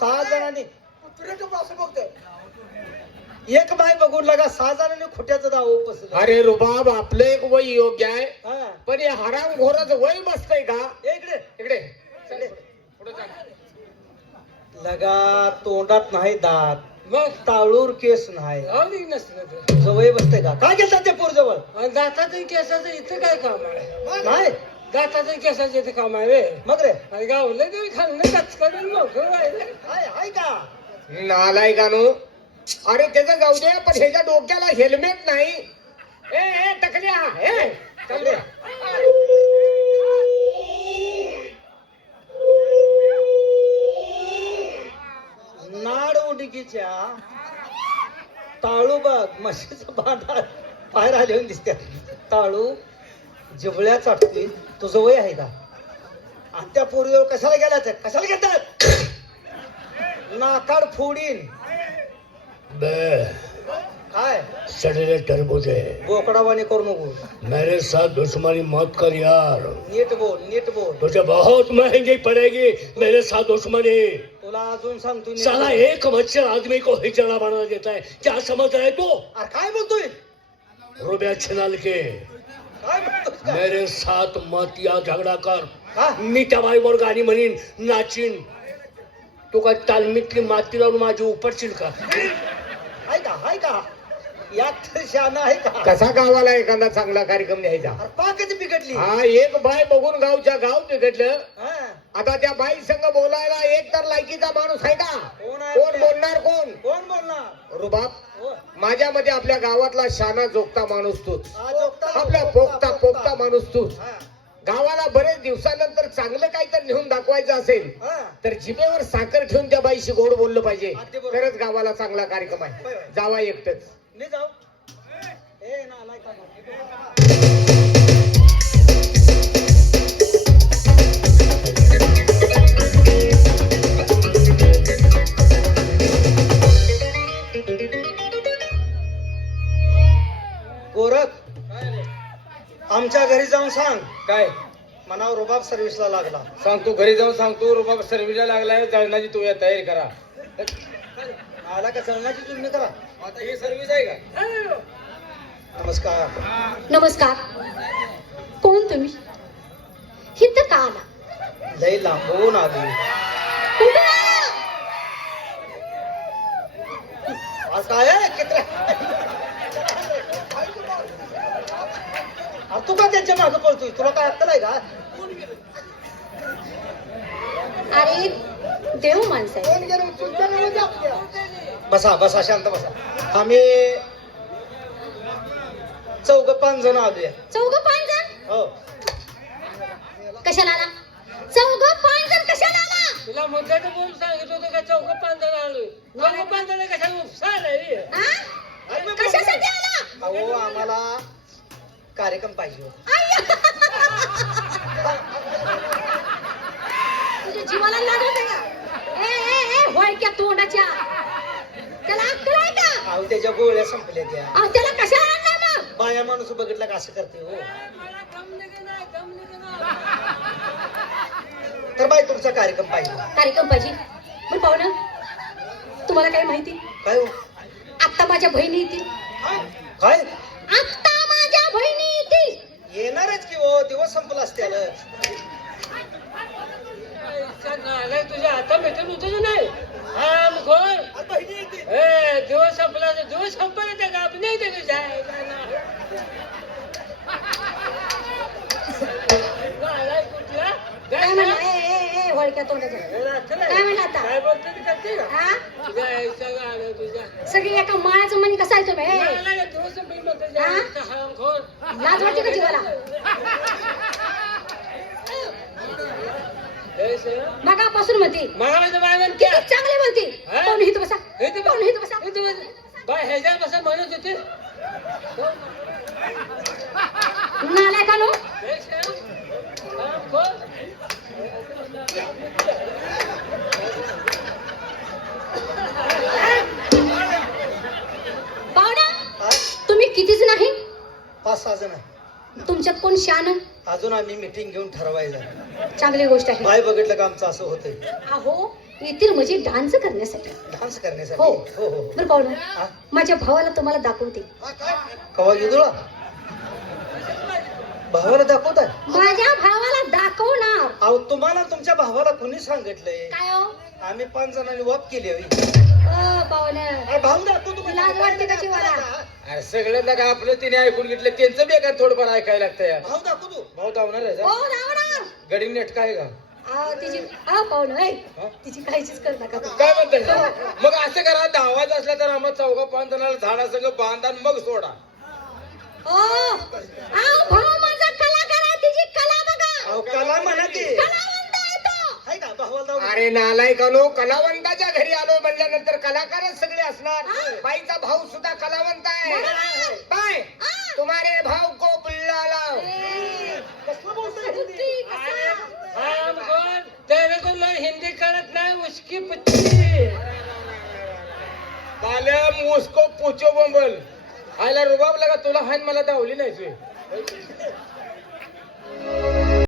6 जणांनी असं बघतोय एक बाय बघून लगा 6 जणांनी खोट्याचं दाव उपसलं. अरे रुबाब आपलं एक वय योग्य आहे हा. पण हे हरामखोराचं वय बसतंय का? इकडे इकडे इकडे. पुढे जा. लगा तोंडात नाही दात मग ताळूर केस नाही आवडी नसतं ते. तुझं वय बसतंय का? काय घेतात ते पोर जवळ आणि दाताचं केसाचं इथं काय काम आहे? नाही दाताचं केसाचं इथं काम आहे रे. मग रे आणि गावलं तरी खाल्लं कचकन मोकळं राहिलं. हाय का नालायकानो अरे त्याचं जाऊ दे पण ह्याच्या डोक्याला हेल्मेट नाही. ए ए टकल्या ए चल रे. नाड उडकीच्या ताळू बघ म्हशीचं भांडार बाहेर आले दिसते. ताळू जिबळ्या चाटतील तुझं वय आहे का? आणि त्या पोरीजवळ कशाला गेला कशाला घेतात? नाकाड फोडीन काय सड़े तरबूज है बोकडावाने करू नको. मेरे साथ दुश्मनी मत कर यार. नीट बोल नीट बोल. तुझे बहुत महंगी पड़ेगी मेरे साथ दुश्मनी. तुला अजून सांगतो नीट साला बोल. एक मच्छर आदमी को हिजड़ा बना देता है. क्या समझ रहे तू? अरे काय बोलतोय? रुपया छिनाल के काय बोलतोय का? मेरे साथ मत या झगडा कर. हा? मी त्या बाईवर गाणी म्हणीन नाचीन. तू काय तालमीतली माती लावून माझी उपटशील का? हाय का यात तर शहाणा आहे का? कसा गावाला एखादा चांगला कार्यक्रम द्यायचा? अरे पाकच बिघडली. हा एक बाय बघून गावच्या गाव बिघडलं. हा. आता त्या बाई संग बोलायला एक तर लायकीचा माणूस आहे का? कोण आहे? कोण बोलणार? कोण बोलणार? रुबाब हो. माझ्या मध्ये आपल्या गावातला शाना जोगता माणूस तूच. हा, जोगता. आपल्या पोगता माणूस तूच. हा. गावाला बरेच दिवसानंतर चांगलं काहीतरी नेऊन दाखवायचं असेल हा. तर जिभेवर साखर ठेवून त्या बाईशी गोड बोललं पाहिजे. अगदी बरोबर. तरच गावाला चांगला कार्यक्रम होय, आहे. होय. जावा एकटच. नाही जाऊ ए नालायक का? गोरख आमच्या घरी जाऊन सांग काय मनावर रुबाब सर्व्हिसला लागला. सांगतो घरी जाऊन सांगतो रुबाब सर्व्हिसला लागलाय जळणाची तू तयारी करा. आला का चलनाची चुरणी करा. आता ही सर्व्हिस आहे का? नमस्कार. नमस्कार. कोण तुम्ही? हित का आला? लई लांबून आली. कुठं आला? आज काय आहे? किती तू का त्यांच्या मागं पळतोय? तुला काय अक्कल आहे का? अरे देव माणसं आहे. बसा बसा शांत बसा. आम्ही 4-5 जण आलोय. 4-5 जण हो. कशाला आला? 4-5 जण कशाला आला? तुला मुद्द्याचं बोल सांगितलं होतं का? 4-5 जण आलोय. 4-5 जण कशाला उपसा रे? हा? कशासाठी आला? अहो आम्हाला कार्यक्रम पाहिजे होता. तुझ्या जीवाला लागत का? ए ए ए होय क्या तोंडाच्या त्याला अक्कल आहे का? अहो त्याच्या गोळ्या संपल्या त्या. अहो त्याला कशाला आणला मग? बाया माणूस बघितला का असं करते हो. तर बाई तुमचा कार्यक्रम पाहिजे. कार्यक्रम पाहिजे. पण पाहुणं तुम्हाला काय माहिती? काय हो? आता माझ्या बहिणी येतील. काय आता माझ्या बहिणी येतील. येणारच की हो. दिवस संपला असत्याला. तुझ्या हाता भेटून होतं नाही. हा खोल ए दिवस संपला दिवस संपला त्या गाप नाही ते तुझ्या कुठला काय म्हणला? ए ए ए होळक्या तोंडाच्या काय म्हणला आता? काय बोलतो ते करते का? हा? तुझ्या आईचा गाणं तुझ्या सगळी एका माळाचं मनी कसं आहे तुम्ही? ए, मला दिवस संपली म्हणतो तुझ्या हा? आईचा हरामखोर. लाज वाटते का जीवाला? ए, सर. मगापासून म्हणते मगाला बाय म्हणते किती चांगले म्हणते. हा? पाहुणे इथं बसा. इथं बस. पाहुणे इथं बसा. इथं बस. बाय ह्याच्या बसा म्हणत होते नालायकानो. ए, सर. हरामखोर. पाहुणा हा? तुम्ही कितीच नाही? 5-6 जण आहे. तुमच्यात कोण शान? अजून आम्ही मीटिंग घेऊन ठरवायचं. चांगली गोष्ट आहे. बाय बघितलं का आमचं असं होतंय. अहो येतील म्हणजे डान्स करण्यासाठी. डान्स करण्यासाठी. हो. हो हो बरं पाहुणं, हा? माझ्या भावाला तुम्हाला दाखवते. कवा युदुळा भावाला दाखवताय? माझ्या भावाला दाखवणार. अहो तुम्हाला तुमच्या भावाला कोणी सांगितलंय? काय हो आम्ही 5 जणांनी वाप केली हवी. पाहुणं, भाऊ दाखवतो तुम्हाला. लाज वाटते का जीवाला? अरे सगळं लगा आपलं तिने ऐकून घेतलं, त्यांचं बेकार थोडंफार ऐकायला लागतं यार. भाऊ दाखवतो. भाऊ धावणार आहे हो का? धावणार. गडी नेटका आहे का? तिची पाहुणं हा? तिची काळजीच कर नका तुम्ही. काय म्हणताय? मग असं करा, धावायचं असलं तर आम्हाला 4-5 जणांना झाडासंग बांधा आणि मग सोडा. भाऊ माझा कलाकार आहे, तिची कला बघा. अहो कला म्हणा की. कलावंत आहे तो. आहे का भावाला दाखवतो? अरे नालायकानो, कलावंताच्या घरी आलो म्हणल्यानंतर कलाकारच सगळे असणार. हा. बाईचा भाऊ सुद्धा कलावंत आहे. बरोबर. बाय तुम्हारे भाऊ को बुल्ला लाव. कसलं बोलतोय हिंदी? बुद्धी कसा? हम कौन? तेरे को लोग हिंदी करत नाही, उसकी पुच्ची. बालम उसको पूछो बंबल. आयला रुबाब लगा तुला हान मला धावली नाही तुझी.